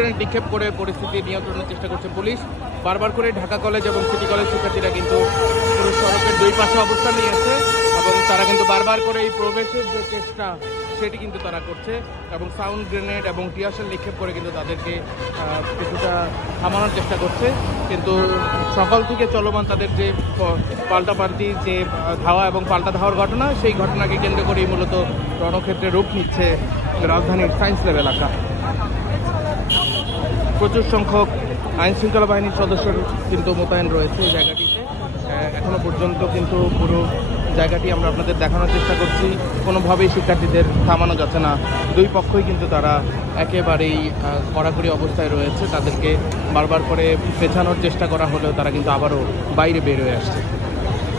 Grenade নিক্ষেপ করে পরিস্থিতি নিয়ন্ত্রণের চেষ্টা করছে পুলিশ। বারবার করে ঢাকা কলেজ এবং সিটি কলেজ শিক্ষার্থীরা কিন্তু পুরো সড়কের দুই পাশে অবস্থান নিয়েছে এবং তারা কিন্তু বারবার করে এই প্রবেশের যে চেষ্টা সেটি কিন্তু তারা করছে এবং সাউন্ড গ্রেনেড এবং টিয়ারশেল নিক্ষেপ করে কিন্তু তাদেরকে কিছুটা থামানোর চেষ্টা করছে। কিন্তু সকাল থেকে চলমান তাদের যে পাল্টাপাল্টি যে ধাওয়া এবং পাল্টা ধাওয়ার ঘটনা, সেই ঘটনাকে কেন্দ্র করেই মূলত রণক্ষেত্রে রূপ নিচ্ছে রাজধানীর সায়েন্স ল্যাব এলাকা। প্রচুর সংখ্যক আইন শৃঙ্খলা বাহিনীর সদস্য কিন্তু মোতায়েন রয়েছে এই জায়গাটিতে। এখনো পর্যন্ত কিন্তু পুরো জায়গাটি আমরা আপনাদের দেখানোর চেষ্টা করছি। কোনোভাবেই শিক্ষার্থীদের থামানো যাচ্ছে না। দুই পক্ষই কিন্তু তারা একেবারেই কড়াকড়ি অবস্থায় রয়েছে। তাদেরকে বারবার করে পেছানোর চেষ্টা করা হলেও তারা কিন্তু আবারও বাইরে বের হয়ে আসছে।